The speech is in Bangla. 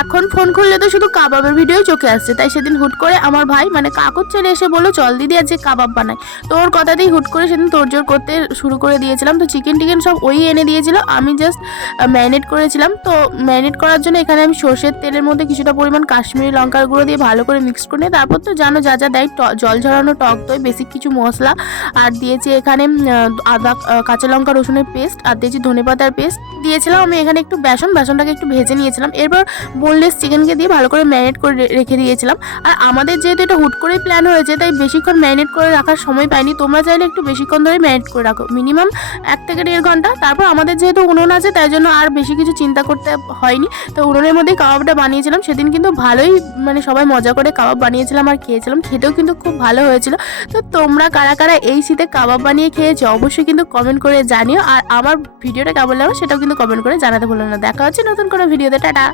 এখন ফোন খুললে তো শুধু কাবাবের ভিডিওই চোখে আসছে। তাই সেদিন হুট করে আমার ভাই মানে কাকুর ছেলে এসে বললো চল দিদি আজকে কাবাব বানাই। তো ওর কথাতেই হুট করে সেদিন তোড়জোড় করতে শুরু করে দিয়েছিলাম। তো চিকেন টিকেন সব ওই এনে দিয়েছিল, আমি জাস্ট ম্যারিনেট করেছিলাম। তো ম্যারিনেট করার জন্য এখানে আমি সর্ষের তেলের মধ্যে কিছুটা পরিমাণ কাশ্মীরি লঙ্কার গুঁড়ো দিয়ে ভালো করে মিক্স করে নিয়ে তারপর তো জানো যা যা দেয়, জল ঝরানো টক দই, বেসিক কিছু মশলা, আর দিয়েছি এখানে আদা, কাঁচা লঙ্কা, রসুনের পেস্ট, আর দিয়েছি ধনেপাতার পেস্ট দিয়েছিলাম। আমি এখানে একটু বেসনটাকে একটু ভেজে নিয়েছিলাম। এরপর বোনলেস চিকেনকে দিয়ে ভালো করে ম্যারিনেট করে রেখে দিয়েছিলাম। আর আমাদের যেহেতু এটা হুট করেই প্ল্যান হয়েছে তাই বেশিক্ষণ ম্যারিনেট করে রাখার সময় পাইনি। তোমরা চাইলে একটু বেশিক্ষণ ধরে ম্যারিনেট করে রাখো, মিনিমাম 1 থেকে 1.5 ঘন্টা। তারপর আমাদের যেহেতু উনুন আছে তাই জন্য আর বেশি কিছু চিন্তা করতে হয়নি। তো উনুনের মধ্যেই কাবাবটা বানিয়েছিলাম। সেদিন কিন্তু ভালোই মানে সবাই মজা করে কাবাব বানিয়েছিলাম আর খেয়েছিলাম, খেতেও কিন্তু খুব ভালো হয়েছিল। তো তোমরা কারা কারা এই শীতে কাবাব বানিয়ে খেয়েছো অবশ্যই কিন্তু কমেন্ট করে জানিও। আর আমার ভিডিওটা কেমন লাগলো সেটাও কিন্তু কমেন্ট করে জানাতে ভুলো না। দেখা হচ্ছে নতুন কোনো ভিডিওতে, টাটা।